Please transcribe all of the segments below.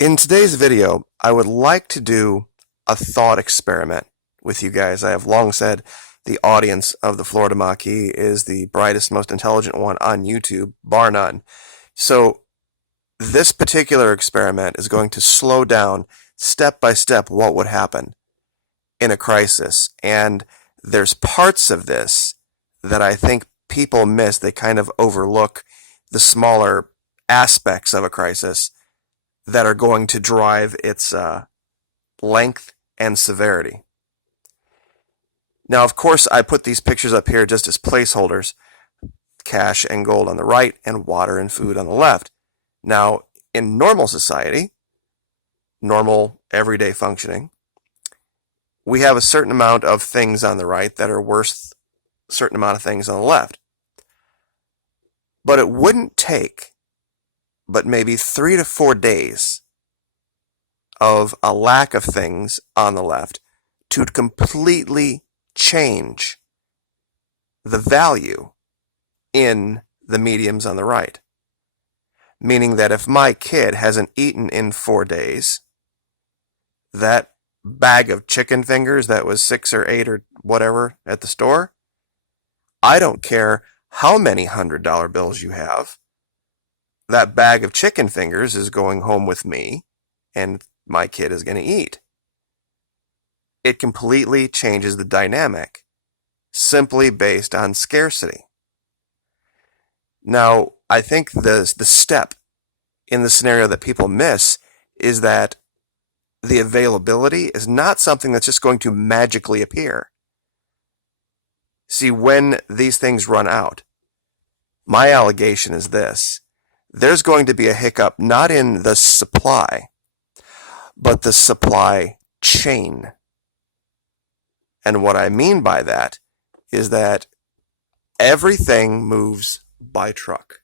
In today's video, I would like to do a thought experiment with you guys. I have long said the audience of the Florida Maquis is the brightest, most intelligent one on YouTube, bar none. So this particular experiment is going to slow down step by step what would happen in a crisis. And there's parts of this that I think people miss. They kind of overlook the smaller aspects of a crisis that are going to drive its length and severity. Now, of course, I put these pictures up here just as placeholders, cash and gold on the right and water and food on the left. Now, in normal society, normal everyday functioning, we have a certain amount of things on the right that are worth a certain amount of things on the left. But it wouldn't take but maybe 3 to 4 days of a lack of things on the left to completely change the value in the mediums on the right. Meaning that if my kid hasn't eaten in 4 days, that bag of chicken fingers that was 6 or 8 or whatever at the store, I don't care how many $100 bills you have, that bag of chicken fingers is going home with me and my kid is going to eat. It completely changes the dynamic simply based on scarcity. Now, I think the step in the scenario that people miss is that the availability is not something that's just going to magically appear. See, when these things run out, my allegation is this: there's going to be a hiccup not in the supply, but the supply chain. And what I mean by that is that everything moves by truck.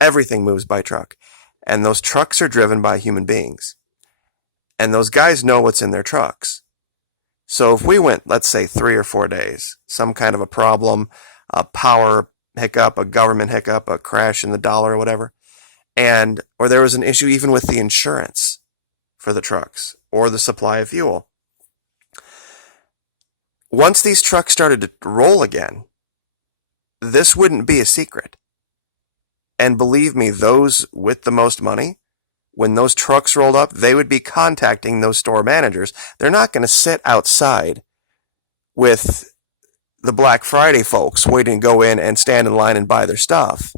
Everything moves by truck. And those trucks are driven by human beings. And those guys know what's in their trucks. So if we went, let's say, 3 or 4 days, some kind of a problem, a power hiccup, a government hiccup, a crash in the dollar or whatever, or there was an issue even with the insurance for the trucks or the supply of fuel. Once these trucks started to roll again, this wouldn't be a secret. And believe me, those with the most money, when those trucks rolled up, they would be contacting those store managers. They're not going to sit outside with the Black Friday folks waiting to go in and stand in line and buy their stuff.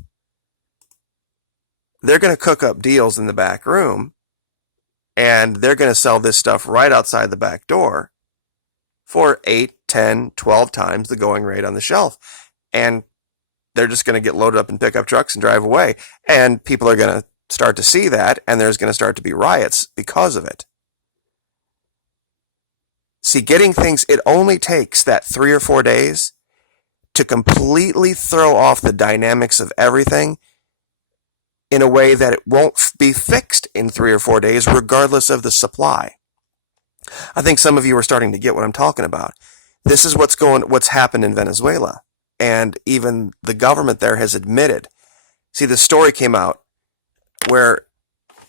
They're going to cook up deals in the back room, and they're going to sell this stuff right outside the back door for 8, 10, 12 times the going rate on the shelf. And they're just going to get loaded up in pickup trucks and drive away. And people are going to start to see that, and there's going to start to be riots because of it. See, getting things, it only takes that 3 or 4 days to completely throw off the dynamics of everything in a way that it won't be fixed in 3 or 4 days, regardless of the supply. I think some of you are starting to get what I'm talking about. This is what's happened in Venezuela. And even the government there has admitted. See, the story came out where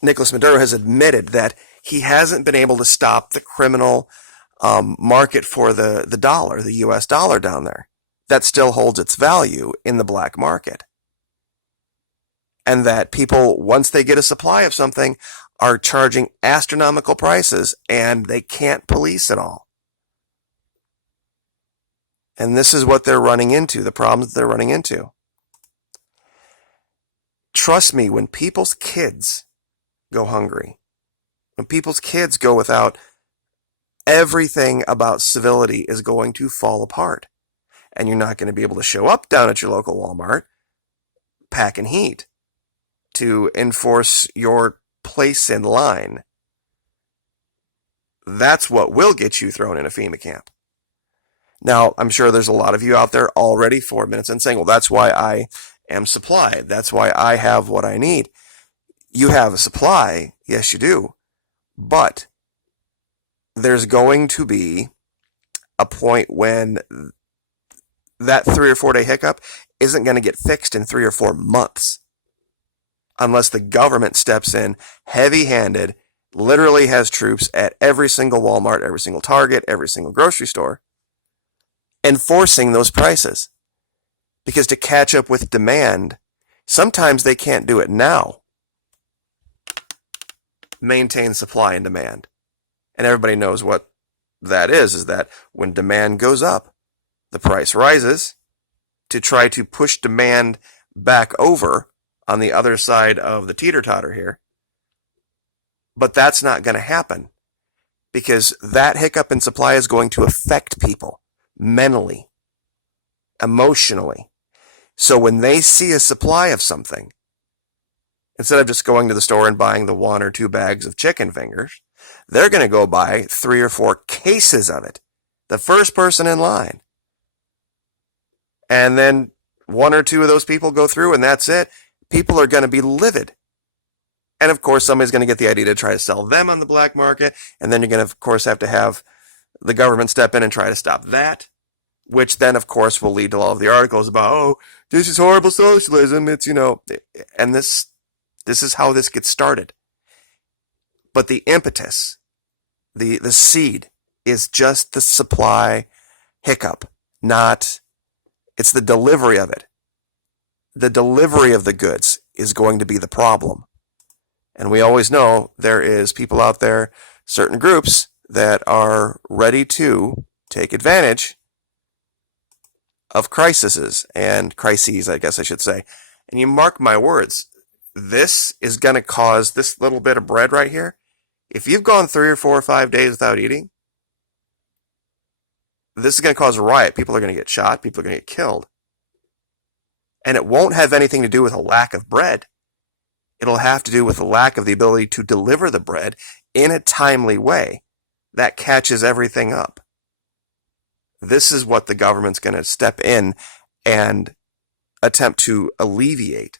Nicolas Maduro has admitted that he hasn't been able to stop the criminal market for the dollar, the US dollar down there. That still holds its value in the black market. And that people, once they get a supply of something, are charging astronomical prices, and they can't police it all. And this is what they're running into, the problems that they're running into. Trust me, when people's kids go hungry, when people's kids go without, everything about civility is going to fall apart. And you're not going to be able to show up down at your local Walmart packing heat to enforce your place in line. That's what will get you thrown in a FEMA camp. Now, I'm sure there's a lot of you out there already 4 minutes and saying, well, that's why I am supplied. That's why I have what I need. You have a supply. Yes, you do. But there's going to be a point when that 3 or 4 day hiccup isn't going to get fixed in 3 or 4 months. unless the government steps in heavy-handed, literally has troops at every single Walmart, every single Target, every single grocery store, enforcing those prices. Because to catch up with demand, sometimes they can't do it now. Maintain supply and demand. And everybody knows what that is that when demand goes up, the price rises to try to push demand back over on the other side of the teeter-totter here. But that's not going to happen because that hiccup in supply is going to affect people mentally, emotionally. So when they see a supply of something, instead of just going to the store and buying the 1 or 2 bags of chicken fingers, they're going to go buy 3 or 4 cases of it. The first person in line. And then 1 or 2 of those people go through and that's it. People are going to be livid. And of course, somebody's going to get the idea to try to sell them on the black market. And then you're going to, of course, have to have the government step in and try to stop that. Which then, of course, will lead to all of the articles about, oh, this is horrible socialism. It's, and this is how this gets started. But the impetus, the seed, is just the supply hiccup, it's the delivery of it. The delivery of the goods is going to be the problem. And we always know there is people out there, certain groups, that are ready to take advantage of crises, I guess I should say. And you mark my words, this is going to cause this little bit of bread right here. If you've gone 3 or 4 or 5 days without eating, this is going to cause a riot. People are going to get shot. People are going to get killed. And it won't have anything to do with a lack of bread. It'll have to do with the lack of the ability to deliver the bread in a timely way that catches everything up. This is what the government's going to step in and attempt to alleviate.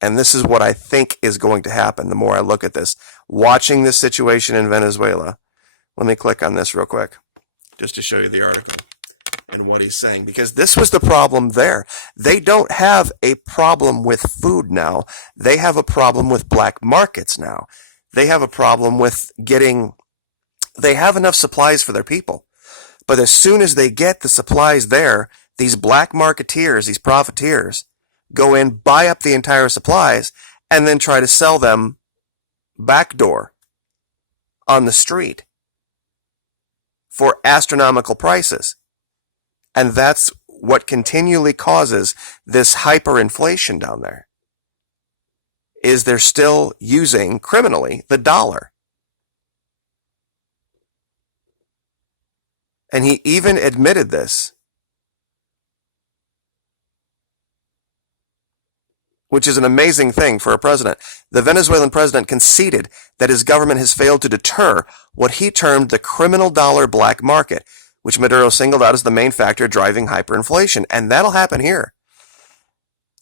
And this is what I think is going to happen the more I look at this. Watching this situation in Venezuela. Let me click on this real quick, just to show you the article and what he's saying. Because this was the problem there. They don't have a problem with food now. They have a problem with black markets now. They have a problem with they have enough supplies for their people. But as soon as they get the supplies there, these black marketeers, these profiteers, go in, buy up the entire supplies, and then try to sell them backdoor on the street for astronomical prices. And that's what continually causes this hyperinflation down there, is they're still using, criminally, the dollar. And he even admitted this, which is an amazing thing for a president. The Venezuelan president conceded that his government has failed to deter what he termed the criminal dollar black market, which Maduro singled out as the main factor driving hyperinflation. And that'll happen here.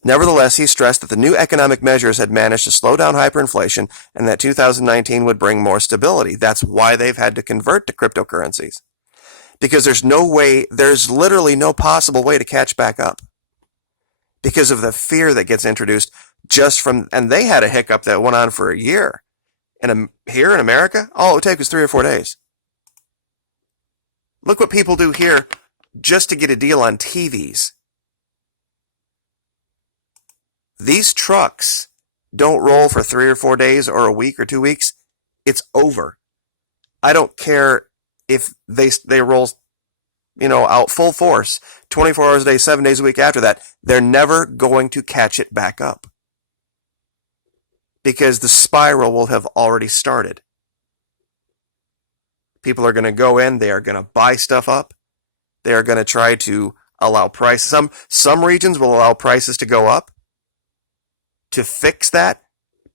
Nevertheless, he stressed that the new economic measures had managed to slow down hyperinflation and that 2019 would bring more stability. That's why they've had to convert to cryptocurrencies. Because there's literally no possible way to catch back up. Because of the fear that gets introduced and they had a hiccup that went on for a year. And here in America, all it would take was 3 or 4 days. Look what people do here just to get a deal on TVs. These trucks don't roll for 3 or 4 days or a week or 2 weeks. It's over. I don't care if they roll, out full force, 24 hours a day, 7 days a week after that. They're never going to catch it back up. Because the spiral will have already started. People are going to go in, they are going to buy stuff up. They are going to try to allow prices. Some regions will allow prices to go up to fix that.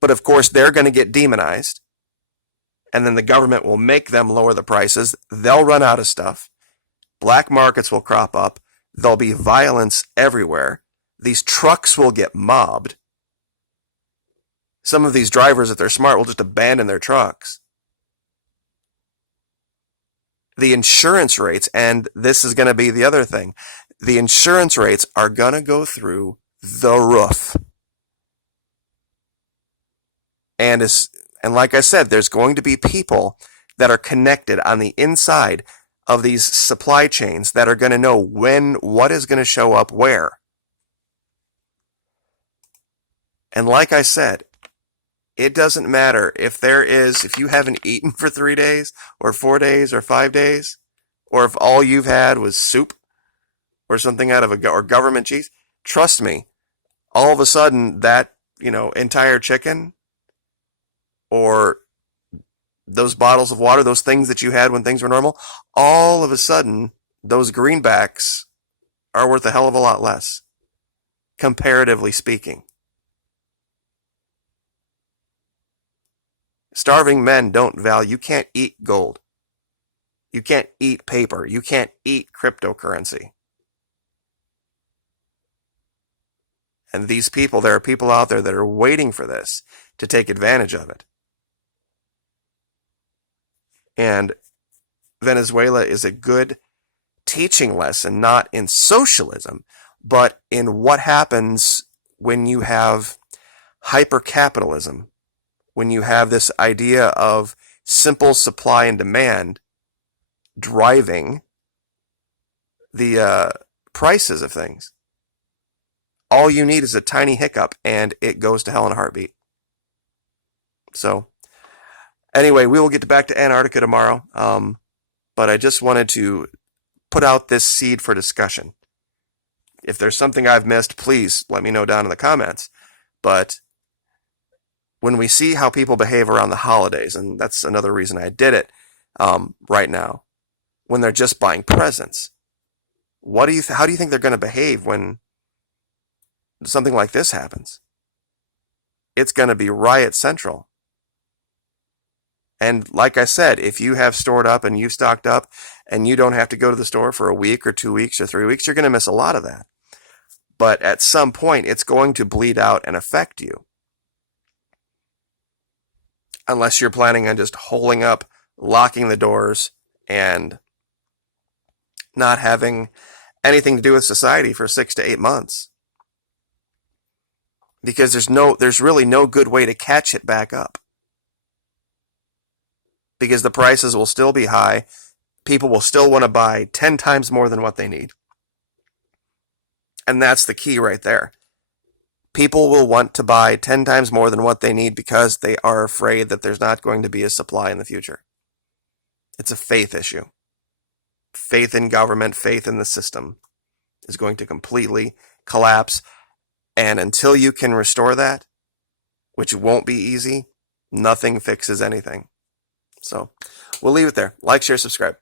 But of course, they're going to get demonized. And then the government will make them lower the prices. They'll run out of stuff. Black markets will crop up. There'll be violence everywhere. These trucks will get mobbed. Some of these drivers, if they're smart, will just abandon their trucks. The insurance rates, and this is going to be the other thing. the insurance rates are going to go through the roof. And like I said, there's going to be people that are connected on the inside of these supply chains that are going to know what is going to show up where. And like I said, it doesn't matter if you haven't eaten for 3 days or 4 days or 5 days, or if all you've had was soup or something out of or government cheese. Trust me, all of a sudden that, entire chicken or those bottles of water, those things that you had when things were normal, all of a sudden those greenbacks are worth a hell of a lot less, comparatively speaking. Starving men don't value. You can't eat gold. You can't eat paper. You can't eat cryptocurrency. And there are people out there that are waiting for this to take advantage of it. And Venezuela is a good teaching lesson, not in socialism, but in what happens when you have hyper-capitalism, when you have this idea of simple supply and demand driving the prices of things. All you need is a tiny hiccup, and it goes to hell in a heartbeat. So, anyway, we will get back to Antarctica tomorrow, but I just wanted to put out this seed for discussion. If there's something I've missed, please let me know down in the comments. But when we see how people behave around the holidays, and that's another reason I did it right now, when they're just buying presents, how do you think they're going to behave when something like this happens? It's going to be riot central. And like I said, if you have stored up and you've stocked up and you don't have to go to the store for a week or 2 weeks or 3 weeks, you're going to miss a lot of that. But at some point, it's going to bleed out and affect you. Unless you're planning on just holing up, locking the doors, and not having anything to do with society for 6 to 8 months. Because there's really no good way to catch it back up. Because the prices will still be high. People will still want to buy 10 times more than what they need. And that's the key right there. People will want to buy 10 times more than what they need because they are afraid that there's not going to be a supply in the future. It's a faith issue. Faith in government, faith in the system is going to completely collapse. And until you can restore that, which won't be easy, nothing fixes anything. So we'll leave it there. Like, share, subscribe.